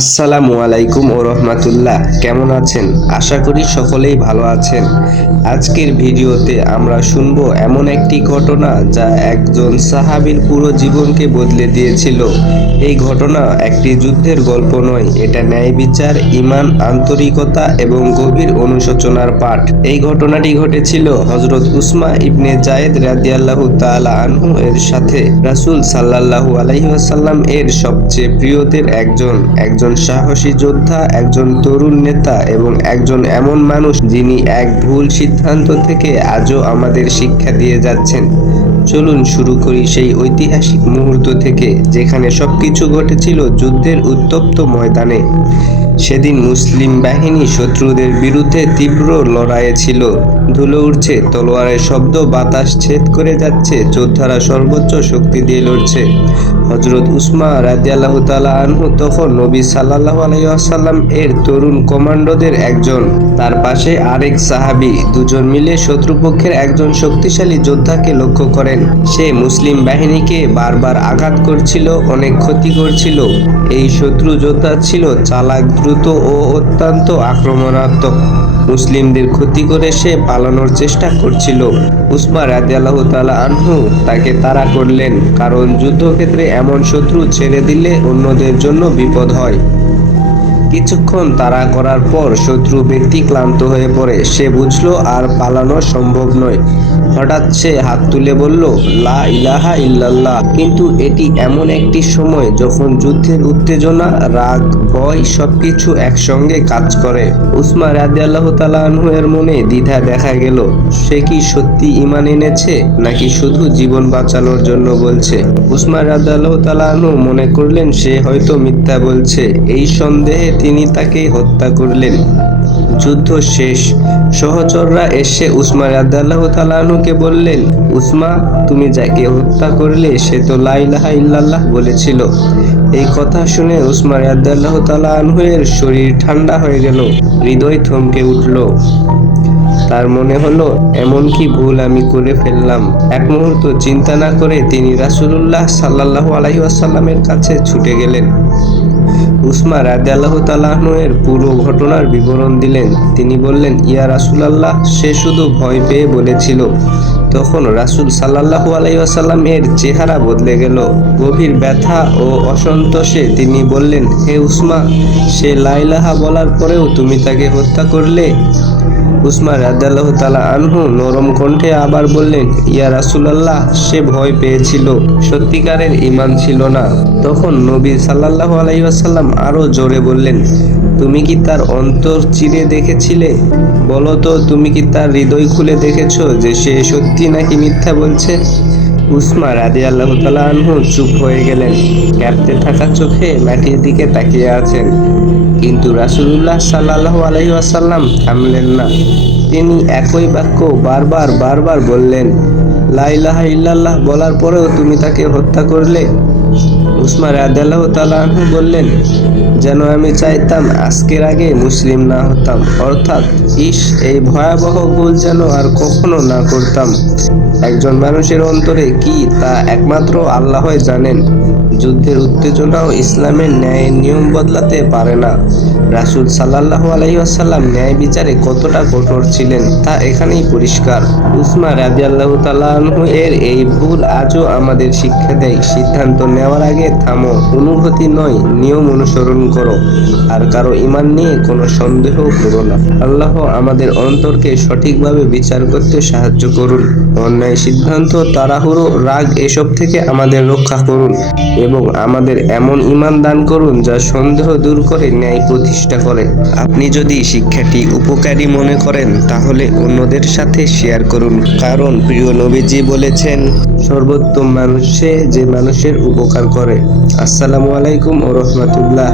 আসসালামু আলাইকুম ও রহমাতুল্লাহ। কেমন আছেন? আশা করি সকলেই ভালো আছেন। আজকের ভিডিওতে আমরা শুনব এমন একটি ঘটনা যা একজন সাহাবীর পুরো জীবনকে বদলে দিয়েছিল। এই ঘটনা একটি যুদ্ধের গল্প নয়, এটা ন্যায় বিচার, ঈমান, আন্তরিকতা এবং গভীর অনুশোচনার পাঠ। এই ঘটনাটি ঘটেছিল হযরত উসমা ইবনে যায়েদ রাদিয়াল্লাহু তাআলা আনহু এর সাথে। রাসূল সাল্লাল্লাহু আলাইহি ওয়াসাল্লাম এর সবচেয়ে প্রিয়দের একজন সাহসী যোদ্ধা, একজন তরুণ নেতা এবং একজন এমন মানুষ যিনি এক ভুল সিদ্ধান্ত থেকে আজও আমাদের শিক্ষা দিয়ে যাচ্ছেন। চলুন শুরু করি সেই ঐতিহাসিক মুহূর্ত থেকে যেখানে সবকিছু ঘটেছিল যুদ্ধের উত্তপ্ত ময়দানে। সেদিন মুসলিম বাহিনী শত্রুদের বিরুদ্ধে তীব্র লড়াইয়ে ছিল। ধুলো উড়ছে, তলোয়ারের শব্দ বাতাস ছেদ করে যাচ্ছে, যোদ্ধারা সর্বোচ্চ শক্তি দিয়ে লড়ছে। হযরত উসমা রাদিয়াল্লাহু তাআলা আনহু তখন নবী সাল্লাল্লাহু আলাইহি ওয়াসাল্লাম এর তরুণ কমান্ডোদের একজন। তার পাশে আরেক সাহাবী। দুজন মিলে শত্রুপক্ষের একজন শক্তিশালী যোদ্ধাকে লক্ষ্য করেন। সে মুসলিম বাহিনীকে বারবার আঘাত করছিল, অনেক ক্ষতি করছিল। এই শত্রু যোদ্ধা ছিল চালাক, দ্রুত ও অত্যন্ত আক্রমণাত্মক। মুসলিমদের ক্ষতি করে সে পালানোর চেষ্টা করছিল। উসমা রাদিয়াল্লাহু তাআলা আনহু তাকে তাড়া করলেন, কারণ যুদ্ধক্ষেত্রে এমন শত্রু ছেড়ে দিলে অন্যদের জন্য বিপদ হয়। কিছুক্ষণ তাড়া করার পর শত্রু ব্যক্তি ক্লান্ত হয়ে পড়ে। সে বুঝলো আর পালানো সম্ভব নয়। হঠাৎ সে হাত তুলে বলল, লা ইলাহা ইল্লাল্লাহ। কিন্তু এটি এমন একটি সময় যখন যুদ্ধের উত্তেজনা, রাগ, ভয় সবকিছু একসঙ্গে কাজ করে। উসমা রাদিয়াল্লাহু তাআলা আনহু এর মনে দ্বিধা দেখা গেল। সে কি সত্যি ঈমান এনেছে নাকি শুধু জীবন বাঁচানোর জন্য বলছে? উসমা রাদিয়াল্লাহু তাআলা আনহু মনে করলেন সে হয়তো মিথ্যা বলছে। এই সন্দেহে তিনি তাকে হত্যা করলেন। যুদ্ধ শেষ। সহচররা এসে উসমা রাদিয়াল্লাহু তাআলা আনহুকে বললেন, উসমা, তুমি যাকে হত্যা করলে সে তো লা ইলাহা ইল্লাল্লাহ বলেছিল। এই কথা শুনে উসমা রাদিয়াল্লাহু তাআলা আনহু এর শরীর ঠান্ডা হয়ে গেল, হৃদয় থমকে উঠল। তার মনে হলো এমন কি ভুল আমি করে ফেললাম। এক মুহূর্ত চিন্তা না করে তিনি রাসূলুল্লাহ সাল্লাল্লাহু আলাইহি ওয়াসাল্লামের কাছে ছুটে গেলেন। উসমা রাদিয়াল্লাহু তাআলা আনহু এর পুরো ঘটনার বিবরণ দিলেন। তিনি বললেন, ইয়া রাসূলুল্লাহ, সে শুধু ভয় পেয়ে বলেছিল। তখন রাসূল সাল্লাল্লাহু আলাইহি ওয়াসাল্লাম এর চেহারা বদলে গেল। গভীর ব্যথা ও অসন্তোষে তিনি বললেন, হে উসমা, সে লা ইলাহা বলার পরেও তুমি তাকে হত্যা করলে? উসমা রাদিয়াল্লাহু তাআলা আনহু নরম কণ্ঠে আবার বললেন, ইয়া রাসূলুল্লাহ, সে ভয় পেয়েছিল, সত্যিকারের ঈমান ছিল না। তখন নবী সাল্লাল্লাহু আলাইহি ওয়াসাল্লাম আরো জোরে বললেন, তুমি কি তার অন্তর চিরে দেখেছিলে? বলো তো, তুমি কি তার হৃদয় খুলে দেখেছো যে সে সত্যি নাকি মিথ্যা বলছে? উসমা রাদিয়াল্লাহু তাআলা আনহু চুপ হয়ে গেলেন, কাঁপতে থাকা চোখে মাটির দিকে তাকিয়ে আছেন। কিন্তু রাসূলুল্লাহ সাল্লাল্লাহু আলাইহি ওয়াসাল্লাম থামলেন না। তিনি একই বাক্য বারবার বললেন, লা ইলাহা ইল্লাল্লাহ বলার পরেও তুমি তাকে হত্যা করলে? উসমা রাদিয়াল্লাহু তাআলা আনহু বললেন, যেন আমি চাইতাম আজকের আগে মুসলিম না হতাম, অর্থাৎ এই ভয়াবহ ভুল যেন আর কখনো না করতাম। একজন মানুষের অন্তরে কি তা একমাত্র আল্লাহই জানেন। যুদ্ধের উত্তেজনাও ইসলামের ন্যায়ের নিয়ম বদলাতে পারে না। রাসূল সাল্লাল্লাহু আলাইহি ওয়াসাল্লাম ন্যায় বিচারে কতটা কঠোর ছিলেন তা এখানেই পরিষ্কার। উসমা রাদিয়াল্লাহু তাআলা আনহু এর এই ভুল আজও আমাদের শিক্ষা দেয়, সিদ্ধান্ত নেওয়ার আগে থামো, অনুভূতি নয় নিয়ম অনুসরণ করো, আর কারো ঈমান নিয়ে কোনো সন্দেহ করো না। আল্লাহ আমাদের অন্তরকে সঠিকভাবে বিচার করতে সাহায্য করুন। অন্যায় সিদ্ধান্ত, তাড়াহুড়ো, রাগ এসব থেকে আমাদের রক্ষা করুন এবং আমাদের এমন ঈমান দান করুন যা সন্দেহ দূর করে ন্যায় প্রতিষ্ঠা করে। আপনি যদি শিক্ষাটি উপকারী মনে করেন তাহলে অন্যদের সাথে শেয়ার করুন, কারণ প্রিয় নবীজি বলেছেন, সর্বোত্তম মানুষ সে যে মানুষের উপকার করে। আসসালামু আলাইকুম ও রহমাতুল্লাহ।